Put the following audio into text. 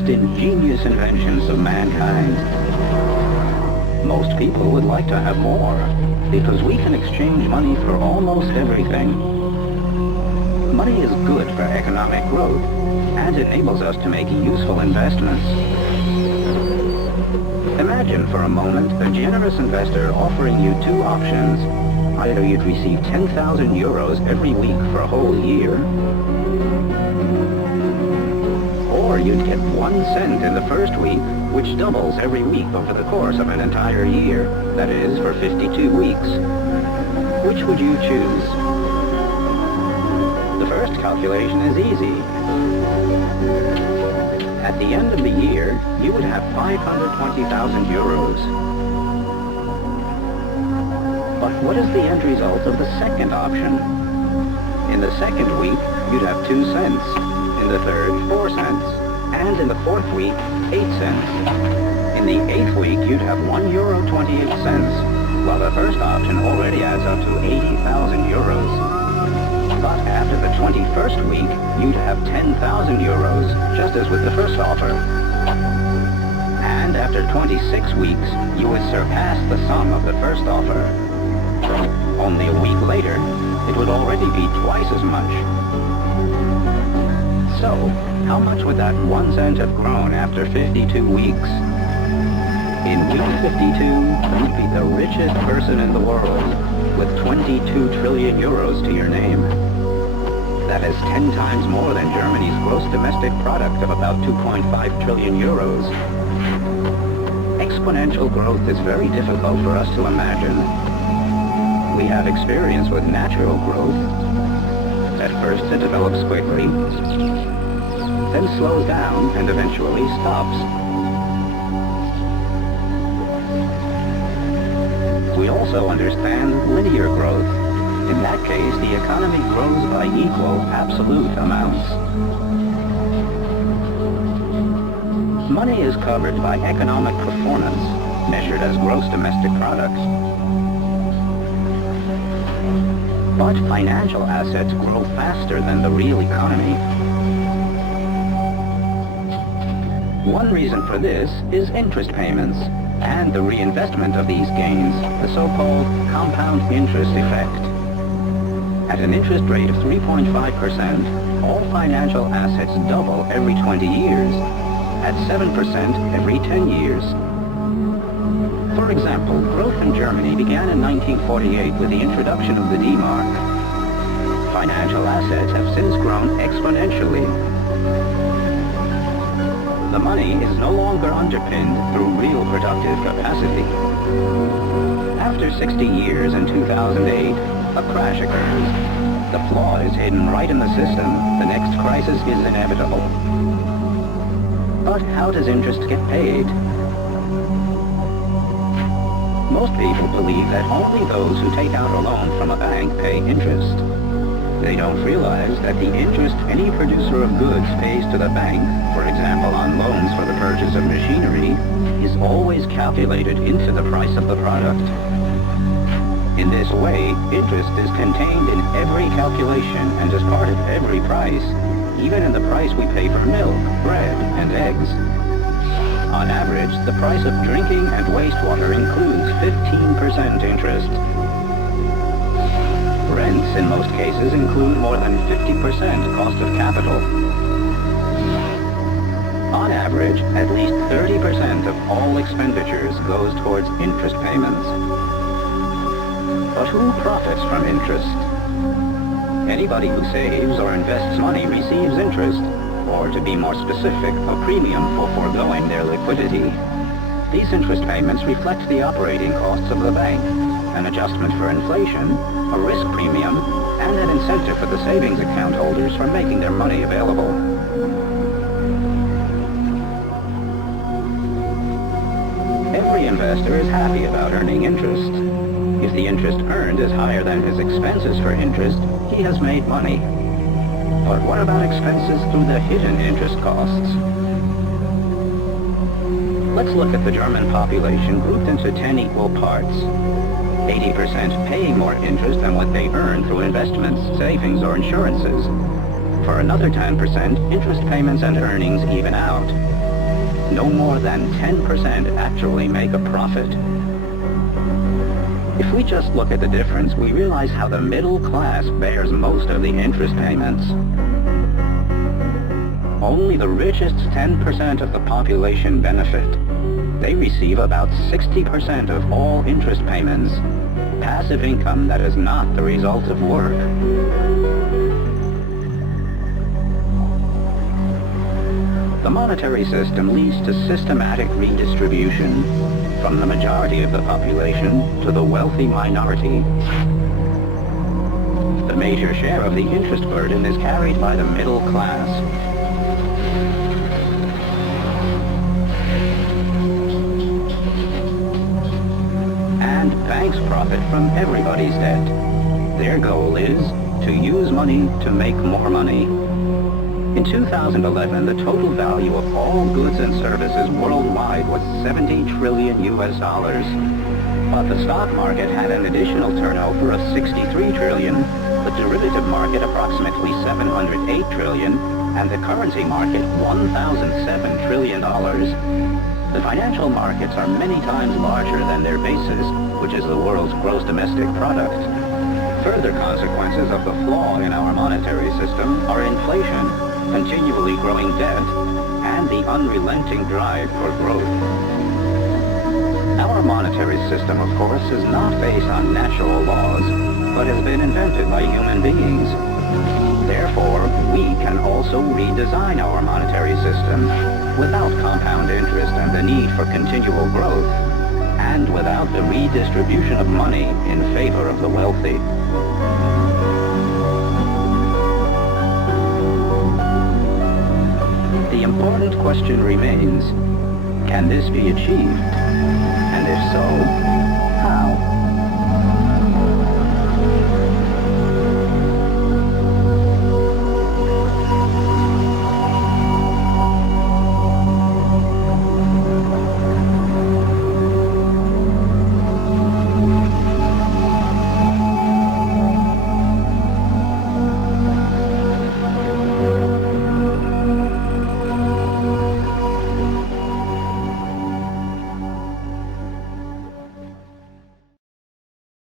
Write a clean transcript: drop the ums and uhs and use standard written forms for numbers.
most ingenious inventions of mankind. Most people would like to have more, because we can exchange money for almost everything. Money is good for economic growth, and enables us to make useful investments. Imagine for a moment a generous investor offering you two options. Either you'd receive 10,000 euros every week for a whole year, or you'd get 1 cent in the first week, which doubles every week over the course of an entire year, that is, for 52 weeks. Which would you choose? The first calculation is easy. At the end of the year, you would have 520,000 euros. But what is the end result of the second option? In the second week, you'd have 2 cents. In the third, 4 cents. And in the fourth week, 8 cents. In the 8th week, you'd have €1.28, while the first option already adds up to 80,000 euros. But after the 21st week, you'd have 10,000 euros, just as with the first offer. And after 26 weeks, you would surpass the sum of the first offer. Only a week later, it would already be twice as much. So, how much would that 1 cent have grown after 52 weeks? In week 52, you'd be the richest person in the world, with 22 trillion euros to your name. That is 10 times more than Germany's gross domestic product of about 2.5 trillion euros. Exponential growth is very difficult for us to imagine. We have experience with natural growth. At first it develops quickly, then slows down and eventually stops. We also understand linear growth. In that case, the economy grows by equal, absolute amounts. Money is covered by economic performance, measured as gross domestic product. But financial assets grow faster than the real economy. One reason for this is interest payments and the reinvestment of these gains, the so-called compound interest effect. At an interest rate of 3.5%, all financial assets double every 20 years, at 7% every 10 years. For example, growth in Germany began in 1948 with the introduction of the D-Mark. Financial assets have since grown exponentially. The money is no longer underpinned through real productive capacity. After 60 years in 2008, a crash occurs. The flaw is hidden right in the system. The next crisis is inevitable. But how does interest get paid? Most people believe that only those who take out a loan from a bank pay interest. They don't realize that the interest any producer of goods pays to the bank, for example on loans for the purchase of machinery, is always calculated into the price of the product. In this way, interest is contained in every calculation and is part of every price, even in the price we pay for milk, bread, and eggs. On average, the price of drinking and wastewater includes 15% interest. Rents, in most cases, include more than 50% cost of capital. On average, at least 30% of all expenditures goes towards interest payments. But who profits from interest? Anybody who saves or invests money receives interest, or to be more specific, a premium for foregoing their liquidity. These interest payments reflect the operating costs of the bank, an adjustment for inflation, a risk premium, and an incentive for the savings account holders for making their money available. Every investor is happy about earning interest. If the interest earned is higher than his expenses for interest, he has made money. But what about expenses through the hidden interest costs? Let's look at the German population grouped into 10 equal parts. 80% paying more interest than what they earn through investments, savings, or insurances. For another 10%, interest payments and earnings even out. no more than 10% actually make a profit. If we just look at the difference, we realize how the middle class bears most of the interest payments. Only the richest 10% of the population benefit. They receive about 60% of all interest payments, passive income that is not the result of work. The monetary system leads to systematic redistribution from the majority of the population to the wealthy minority. The major share of the interest burden is carried by the middle class. And banks profit from everybody's debt. Their goal is to use money to make more money. In 2011, the total value of all goods and services worldwide was $70 trillion US. But the stock market had an additional turnover of $63 trillion, the derivative market approximately $708 trillion, and the currency market $1,007 trillion. The financial markets are many times larger than their basis, which is the world's gross domestic product. Further consequences of the flaw in our monetary system are inflation, continually growing debt, and the unrelenting drive for growth. Our monetary system, of course, is not based on natural laws, but has been invented by human beings. Therefore, we can also redesign our monetary system without compound interest and the need for continual growth, and without the redistribution of money in favor of the wealthy. The important question remains, can this be achieved? And if so,